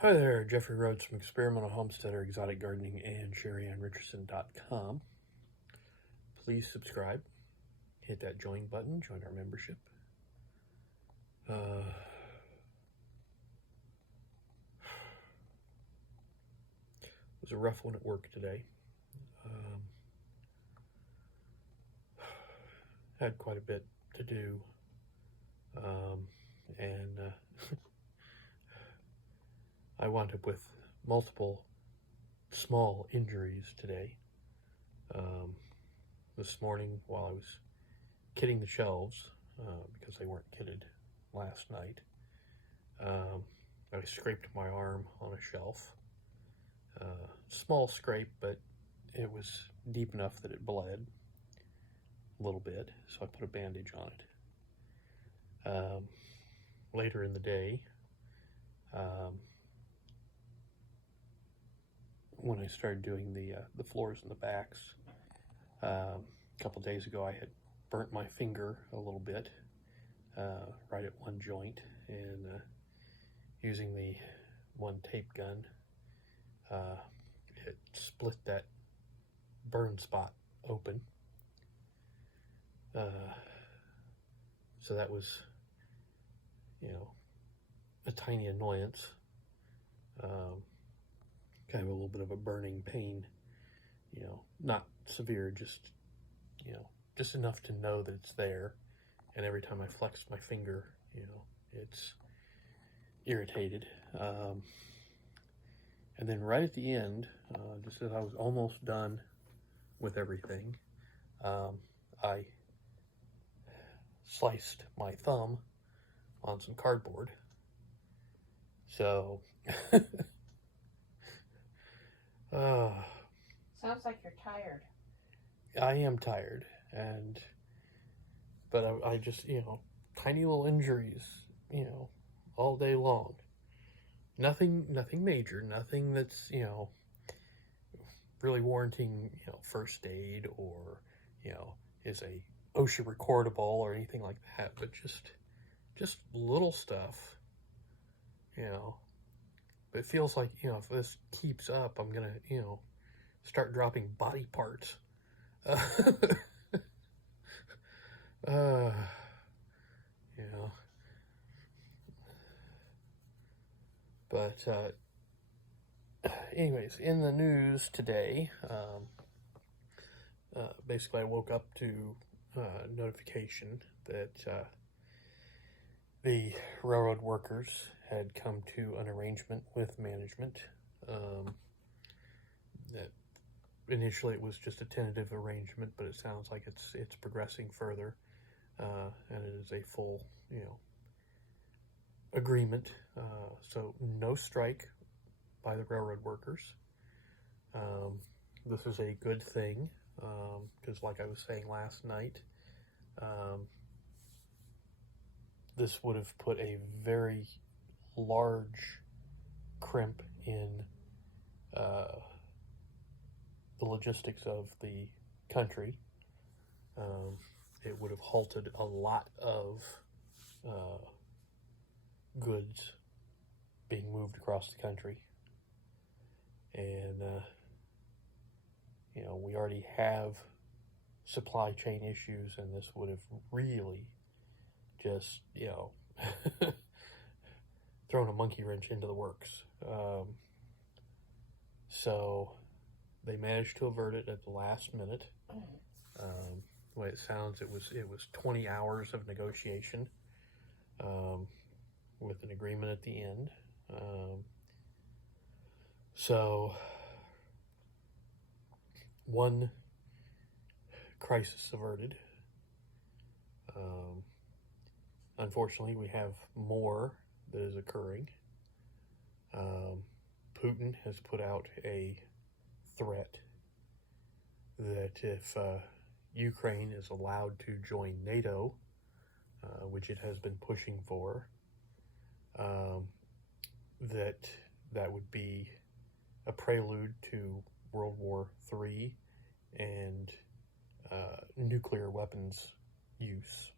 Hi there, Jeffrey Rhoades from Experimental Homesteader, Exotic Gardening, and Sheri on Richerson.com. Please subscribe, hit that join button, join our membership. It was a rough one at work today. Had quite a bit to do, and I wound up with multiple small injuries today. This morning, while I was kitting the shelves, because they weren't kitted last night, I scraped my arm on a shelf. Small scrape, but it was deep enough that it bled a little bit, so I put a bandage on it. Later in the day, when I started doing the floors and the backs, a couple days ago I had burnt my finger a little bit, right at one joint, and using the one tape gun, it split that burn spot open. So that was, a tiny annoyance. Kind of a little bit of a burning pain, not severe, just enough to know that it's there. And every time I flex my finger, it's irritated. And then right at the end, just as I was almost done with everything, I sliced my thumb on some cardboard. So, Sounds like you're tired. I am tired, but I just, tiny little injuries, all day long. Nothing major, nothing that's, really warranting, first aid or, is a OSHA recordable or anything like that, but just little stuff, But it feels like, if this keeps up, I'm gonna, start dropping body parts. But anyways, in the news today, basically I woke up to notification that the railroad workers had come to an arrangement with management. That initially it was just a tentative arrangement, but it sounds like it's progressing further, and it is a full, agreement. So no strike by the railroad workers. This is a good thing, because like I was saying last night, this would have put a very large crimp in the logistics of the country. It would have halted a lot of goods being moved across the country. And, we already have supply chain issues, and this would have really just, thrown a monkey wrench into the works. So they managed to avert it at the last minute. The way it sounds, it was 20 hours of negotiation, with an agreement at the end. So one crisis averted. Unfortunately, we have more that is occurring. Putin has put out a threat that if Ukraine is allowed to join NATO, which it has been pushing for, that would be a prelude to World War III and nuclear weapons use.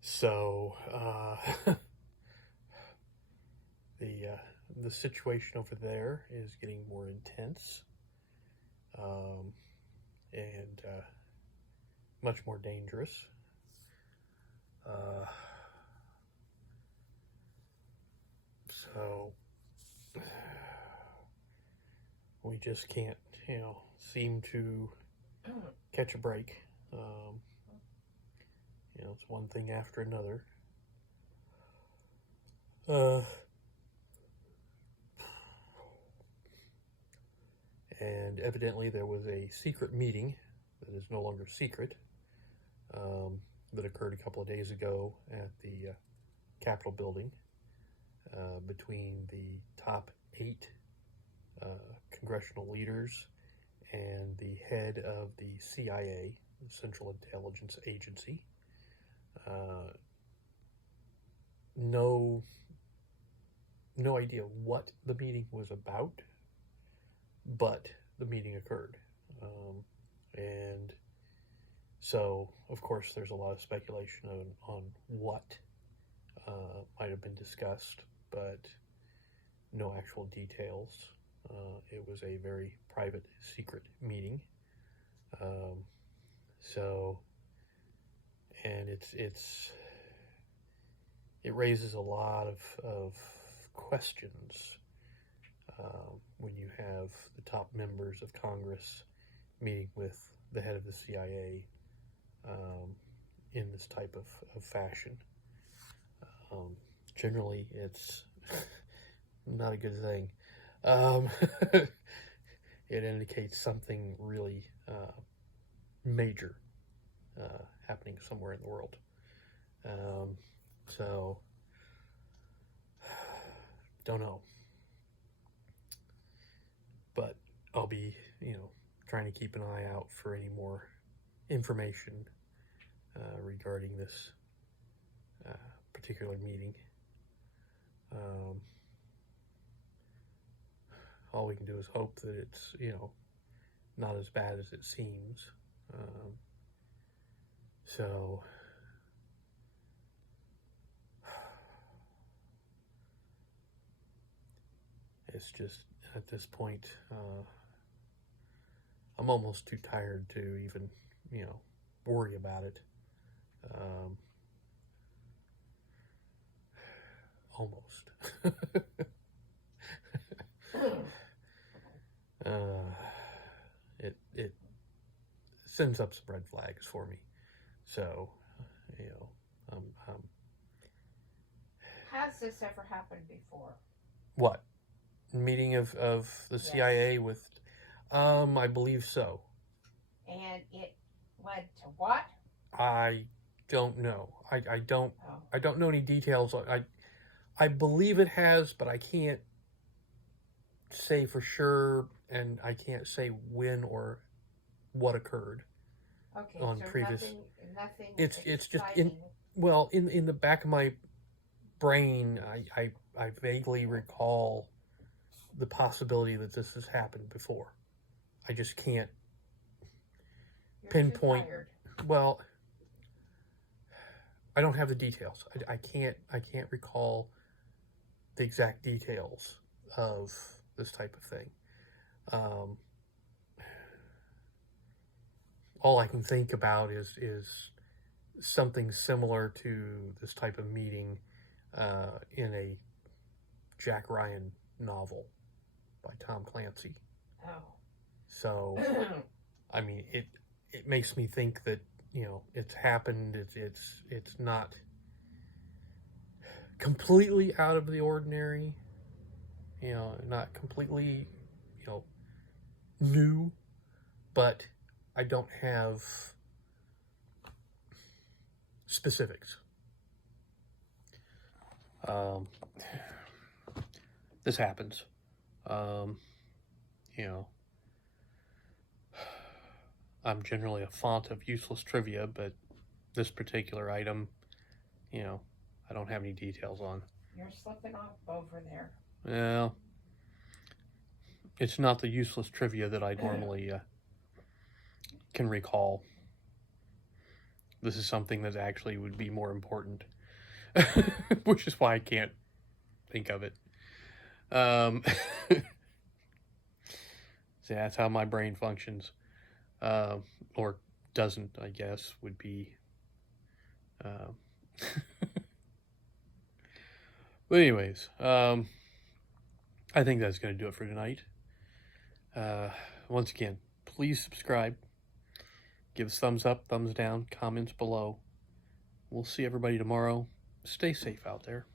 So the situation over there is getting more intense, and much more dangerous. So we just can't, seem to catch a break. It's one thing after another. And evidently there was a secret meeting that is no longer secret, that occurred a couple of days ago at the Capitol building, between the top 8 congressional leaders and the head of the CIA, the Central Intelligence Agency. No idea what the meeting was about, but the meeting occurred. And so, of course, there's a lot of speculation on what might have been discussed, but no actual details. It was a very private, secret meeting. And it raises a lot of questions when you have the top members of Congress meeting with the head of the CIA in this type of fashion. Generally, it's not a good thing. It indicates something really major happening somewhere in the world. So, don't know. But I'll be, trying to keep an eye out for any more information regarding this particular meeting. All we can do is hope that it's, not as bad as it seems. So, it's just, at this point, I'm almost too tired to even, worry about it. Almost. It sends up some red flags for me. So, Has this ever happened before? What? Meeting of the CIA with, I believe so. And it led to what? I don't know. I don't know any details. I believe it has, but I can't say for sure, and I can't say when or what occurred. Okay, on so previous. nothing. It's just exciting. in the back of my brain, I vaguely recall the possibility that this has happened before. I just can't You're pinpoint. Too tired. Well, I don't have the details. I can't recall the exact details of this type of thing. All I can think about is something similar to this type of meeting in a Jack Ryan novel by Tom Clancy. Oh. So, I mean, it makes me think that, it's happened. It's not completely out of the ordinary, not completely, new, but I don't have specifics. This happens. I'm generally a font of useless trivia, but this particular item, I don't have any details on. You're slipping off over there. Well, it's not the useless trivia that I normally can recall. This is something that actually would be more important, which is why I can't think of it. So that's how my brain functions. Or doesn't, I guess, would be. But anyways, I think that's going to do it for tonight. Once again, please subscribe. Give us thumbs up, thumbs down, comments below. We'll see everybody tomorrow. Stay safe out there.